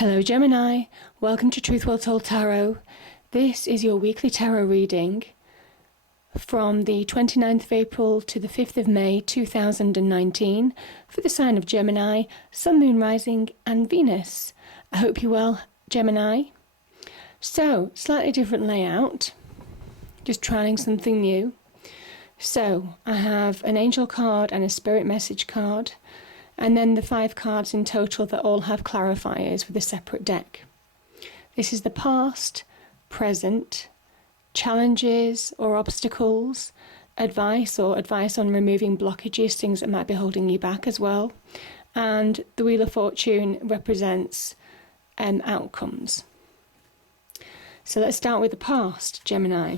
Hello Gemini, welcome to Truth Well Told Tarot. This is your weekly tarot reading from the 29th of April to the 5th of May 2019 for the sign of Gemini, Sun, Moon, Rising and Venus. I hope you're well, Gemini. So, slightly different layout, just trying something new. So, I have an angel card and a spirit message card. And then the 5 cards in total that all have clarifiers with a separate deck. This is the past, present, challenges or obstacles, advice on removing blockages, things that might be holding you back as well. And the Wheel of Fortune represents outcomes. So let's start with the past, Gemini.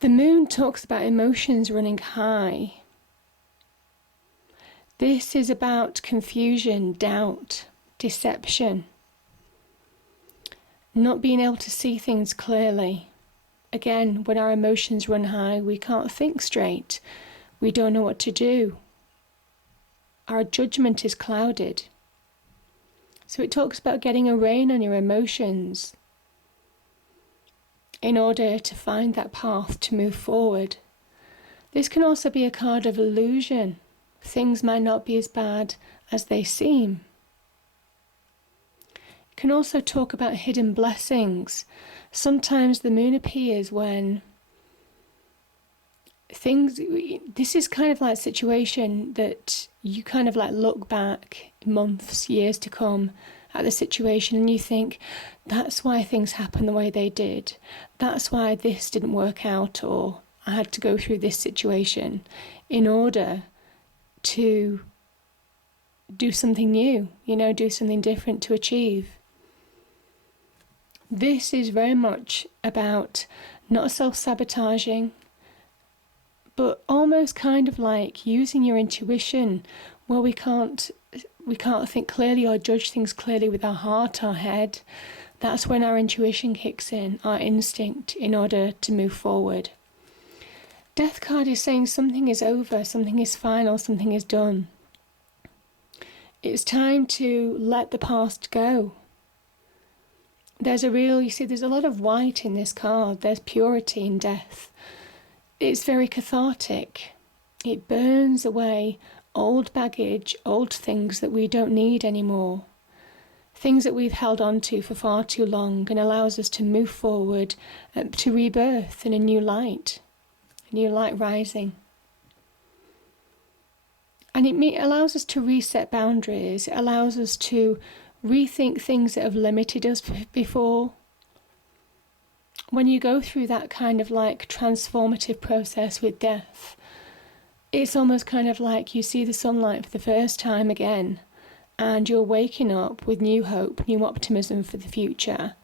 The moon talks about emotions running high. This is about confusion, doubt, deception, not being able to see things clearly. Again, when our emotions run high, we can't think straight. We don't know what to do. Our judgment is clouded. So it talks about getting a rein on your emotions in order to find that path to move forward. This can also be a card of illusion. Things might not be as bad as they seem. It can also talk about hidden blessings. Sometimes the moon appears when this is kind of like a situation that you kind of like look back months, years to come at the situation and you think, that's why things happened the way they did. That's why this didn't work out, or I had to go through this situation in order to do something new, do something different to achieve. This is very much about not self-sabotaging, but almost kind of like using your intuition where we can't think clearly or judge things clearly with our heart, our head. That's when our intuition kicks in, our instinct, in order to move forward. Death card is saying something is over, something is final, something is done. It's time to let the past go. There's a lot of white in this card. There's purity in death. It's very cathartic. It burns away old baggage, old things that we don't need anymore. Things that we've held on to for far too long, and allows us to move forward to rebirth in a new light. New light rising. And it allows us to reset boundaries. It allows us to rethink things that have limited us before. When you go through that kind of like transformative process with death, it's almost kind of like you see the sunlight for the first time again, and you're waking up with new hope, new optimism for the future.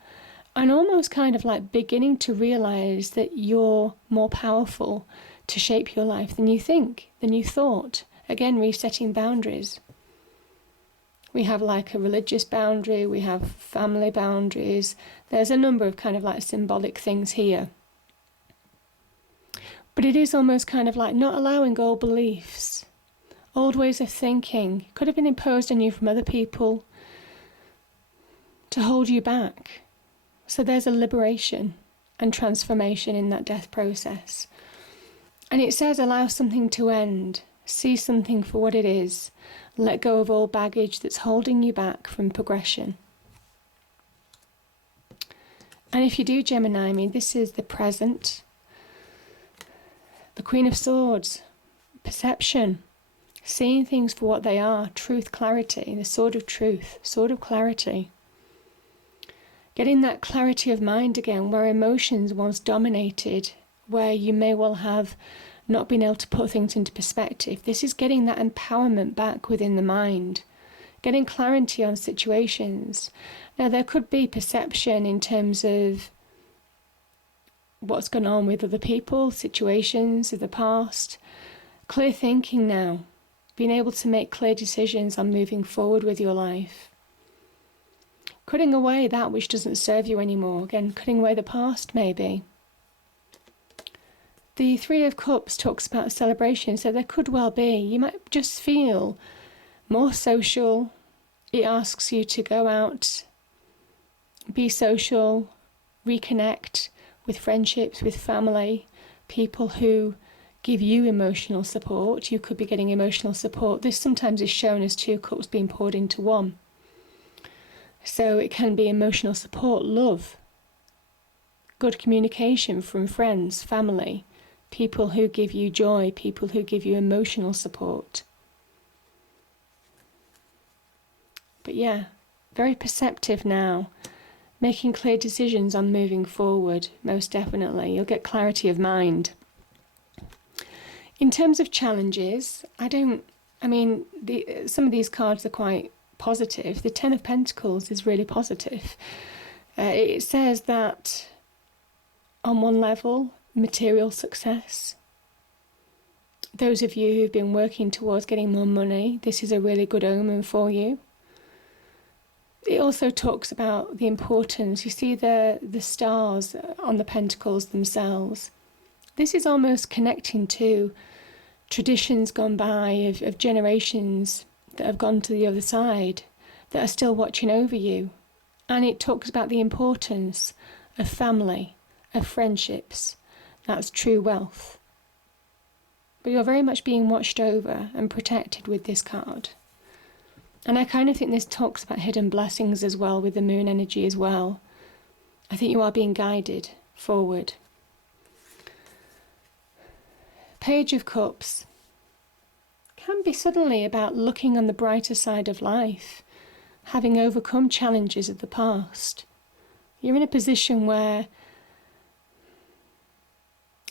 And almost kind of like beginning to realize that you're more powerful to shape your life than you think, than you thought. Again, resetting boundaries. We have like a religious boundary, we have family boundaries. There's a number of kind of like symbolic things here. But it is almost kind of like not allowing old beliefs, old ways of thinking, could have been imposed on you from other people, to hold you back. So there's a liberation and transformation in that death process. And it says allow something to end, see something for what it is, let go of all baggage that's holding you back from progression. And if you do, Gemini, this is the present, the Queen of Swords, perception, seeing things for what they are, truth, clarity, the sword of truth, sword of clarity. Getting that clarity of mind again, where emotions once dominated, where you may well have not been able to put things into perspective. This is getting that empowerment back within the mind, getting clarity on situations. Now, there could be perception in terms of what's gone on with other people, situations of the past. Clear thinking now, being able to make clear decisions on moving forward with your life. Cutting away that which doesn't serve you anymore. Again, cutting away the past, maybe. The Three of Cups talks about celebration, so there could well be. You might just feel more social, It asks you to go out, be social, reconnect with friendships, with family, people who give you emotional support. You could be getting emotional support. This sometimes is shown as 2 cups being poured into one. So it can be emotional support, love, good communication from friends, family, people who give you joy, people who give you emotional support. But yeah, very perceptive now, making clear decisions on moving forward, most definitely. You'll get clarity of mind. In terms of challenges, some of these cards are quite positive. The Ten of Pentacles is really positive. It says that on one level, material success. Those of you who've been working towards getting more money, this is a really good omen for you. It also talks about the importance. You see the stars on the pentacles themselves. This is almost connecting to traditions gone by of generations that have gone to the other side, that are still watching over you. And it talks about the importance of family, of friendships. That's true wealth. But you're very much being watched over and protected with this card. And I kind of think this talks about hidden blessings as well, with the moon energy as well. I think you are being guided forward. Page of Cups can be suddenly about looking on the brighter side of life, having overcome challenges of the past. You're in a position where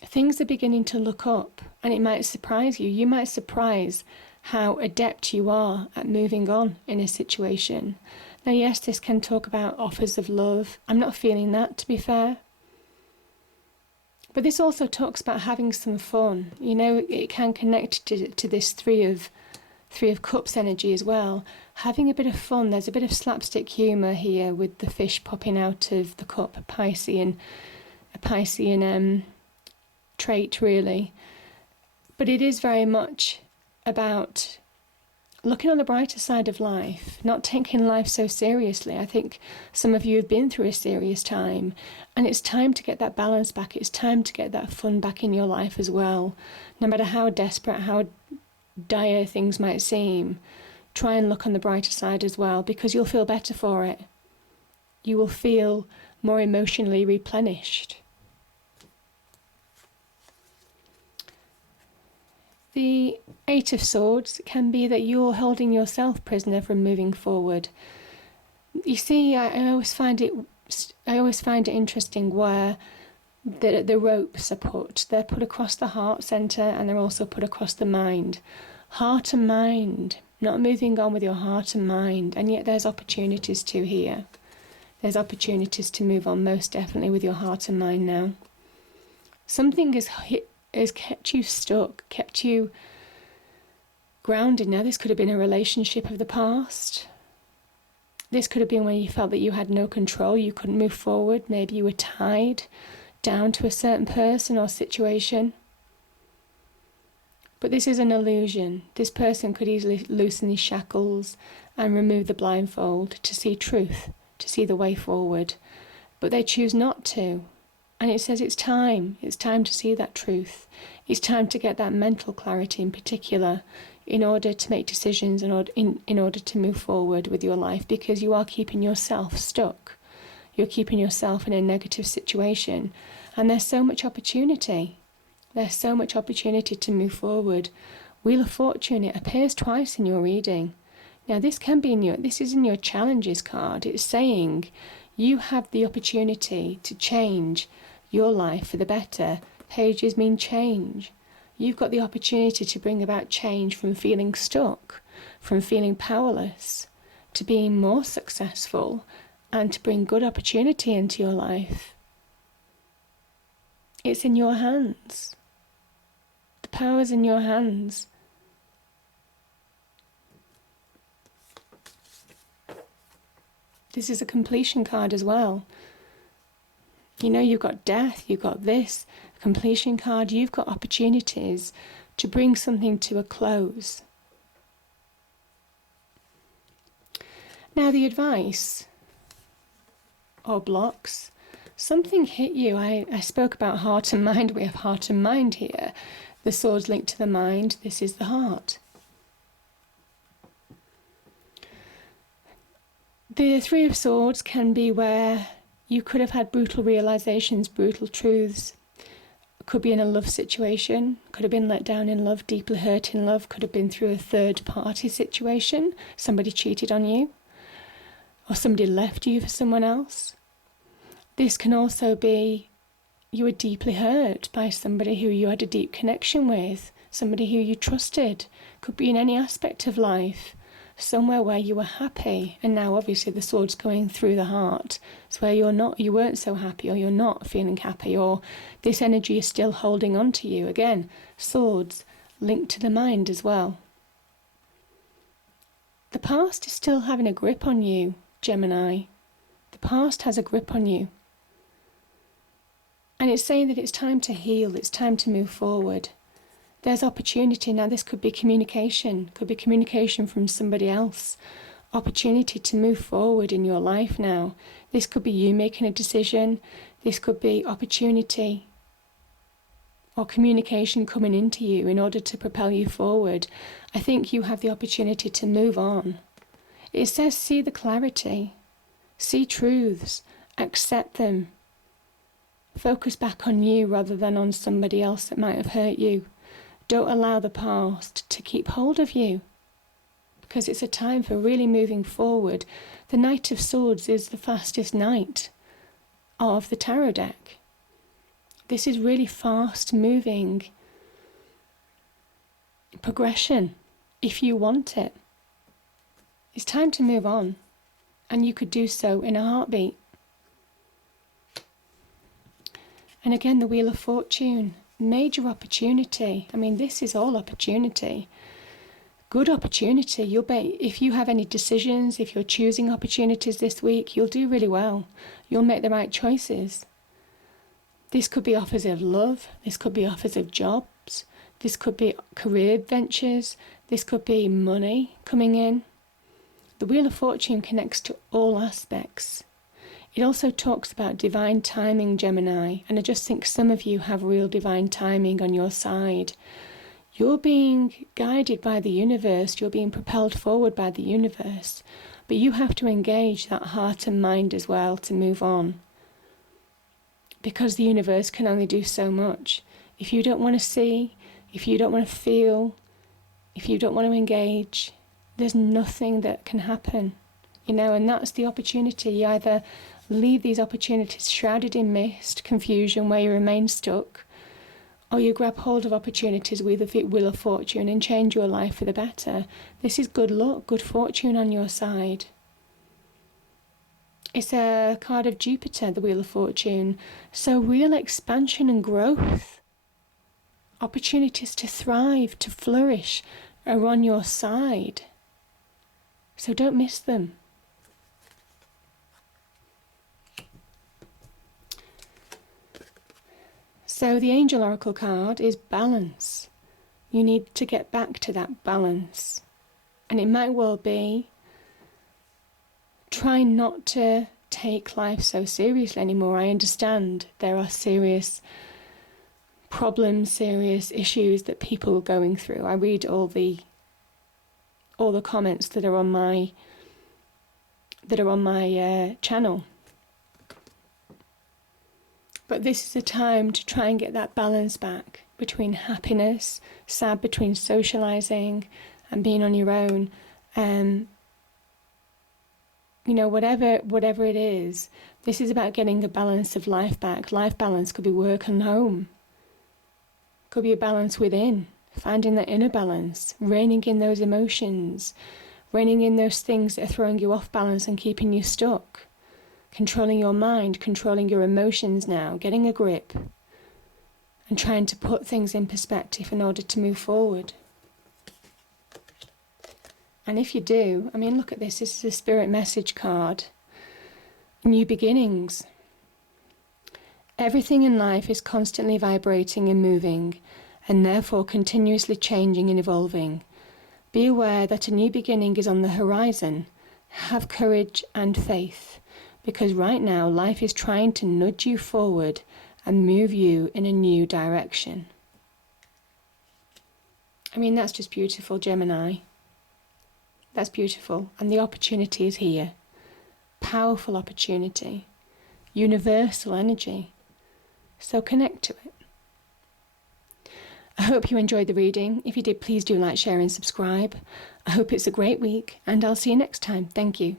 things are beginning to look up, and it might surprise you. You might surprise how adept you are at moving on in a situation. Now, yes, this can talk about offers of love. I'm not feeling that, to be fair. But this also talks about having some fun. You know, it can connect to this Three of Cups energy as well. Having a bit of fun. There's a bit of slapstick humour here with the fish popping out of the cup, a Piscean trait, really. But it is very much about looking on the brighter side of life, not taking life so seriously. I think some of you have been through a serious time, and it's time to get that balance back. It's time to get that fun back in your life as well. No matter how desperate, how dire things might seem, try and look on the brighter side as well, because you'll feel better for it. You will feel more emotionally replenished. The Eight of Swords can be that you're holding yourself prisoner from moving forward. You see, I always find it interesting where the ropes are put. They're put across the heart centre, and they're also put across the mind. Heart and mind, not moving on with your heart and mind, and yet there's opportunities to here. There's opportunities to move on most definitely with your heart and mind now. Something has kept you stuck, kept you grounded. Now, this could have been a relationship of the past. This could have been when you felt that you had no control, you couldn't move forward. Maybe you were tied down to a certain person or situation. But this is an illusion. This person could easily loosen these shackles and remove the blindfold to see truth, to see the way forward. But they choose not to. And it says it's time to see that truth. It's time to get that mental clarity in particular, in order to make decisions, in order to move forward with your life, because you are keeping yourself stuck. You're keeping yourself in a negative situation. And there's so much opportunity. There's so much opportunity to move forward. Wheel of Fortune, it appears twice in your reading. Now, this is in your challenges card. It's saying you have the opportunity to change your life for the better. Pages mean change. You've got the opportunity to bring about change from feeling stuck, from feeling powerless, to being more successful, and to bring good opportunity into your life. It's in your hands. The power's in your hands. This is a completion card as well. You know, you've got death, you've got this, a completion card, you've got opportunities to bring something to a close. Now the advice, or blocks, something hit you. I spoke about heart and mind. We have heart and mind here. The sword's linked to the mind. This is the heart. The Three of Swords can be where you could have had brutal realizations, brutal truths. Could be in a love situation, could have been let down in love, deeply hurt in love, could have been through a third party situation, somebody cheated on you, or somebody left you for someone else. This can also be you were deeply hurt by somebody who you had a deep connection with, somebody who you trusted. Could be in any aspect of life, somewhere where you were happy, and now obviously the sword's going through the heart. It's where you weren't so happy, or you're not feeling happy, or this energy is still holding on to you. Again, swords linked to the mind as well. The past is still having a grip on you, Gemini. The past has a grip on you. And it's saying that it's time to heal, it's time to move forward. There's opportunity. Now this could be communication from somebody else. Opportunity to move forward in your life now. This could be you making a decision. This could be opportunity or communication coming into you in order to propel you forward. I think you have the opportunity to move on. It says see the clarity, see truths, accept them. Focus back on you rather than on somebody else that might have hurt you. Don't allow the past to keep hold of you, because it's a time for really moving forward. The Knight of Swords is the fastest knight of the tarot deck. This is really fast moving progression if you want it. It's time to move on, and you could do so in a heartbeat. And again, the Wheel of Fortune. Major opportunity. I mean, this is all opportunity. Good opportunity. If you have any decisions, if you're choosing opportunities this week, you'll do really well. You'll make the right choices. This could be offers of love. This could be offers of jobs. This could be career ventures. This could be money coming in. The Wheel of Fortune connects to all aspects. It also talks about divine timing, Gemini, and I just think some of you have real divine timing on your side. You're being guided by the universe, you're being propelled forward by the universe, but you have to engage that heart and mind as well to move on. Because the universe can only do so much. If you don't want to see, if you don't want to feel, if you don't want to engage, there's nothing that can happen. And that's the opportunity. You either leave these opportunities shrouded in mist, confusion, where you remain stuck, or you grab hold of opportunities with the Wheel of Fortune and change your life for the better. This is good luck, good fortune on your side. It's a card of Jupiter, the Wheel of Fortune. So real expansion and growth, opportunities to thrive, to flourish are on your side. So don't miss them. So the Angel Oracle card is balance. You need to get back to that balance. And it might well be try not to take life so seriously anymore. I understand there are serious problems, serious issues that people are going through. I read all the comments that are on my channel. But this is a time to try and get that balance back between happiness, sad between socializing and being on your own. Whatever it is, this is about getting a balance of life back. Life balance could be work and home. Could be a balance within, finding that inner balance, reining in those emotions, reining in those things that are throwing you off balance and keeping you stuck. Controlling your mind, controlling your emotions now, getting a grip and trying to put things in perspective in order to move forward. And if you do, look at this. This is a spirit message card. New beginnings. Everything in life is constantly vibrating and moving, and therefore continuously changing and evolving. Be aware that a new beginning is on the horizon. have courage and faith, because right now life is trying to nudge you forward and move you in a new direction. I mean, that's just beautiful, Gemini. That's beautiful. And the opportunity is here. Powerful opportunity. Universal energy. So connect to it. I hope you enjoyed the reading. If you did, please do like, share and subscribe. I hope it's a great week, and I'll see you next time. Thank you.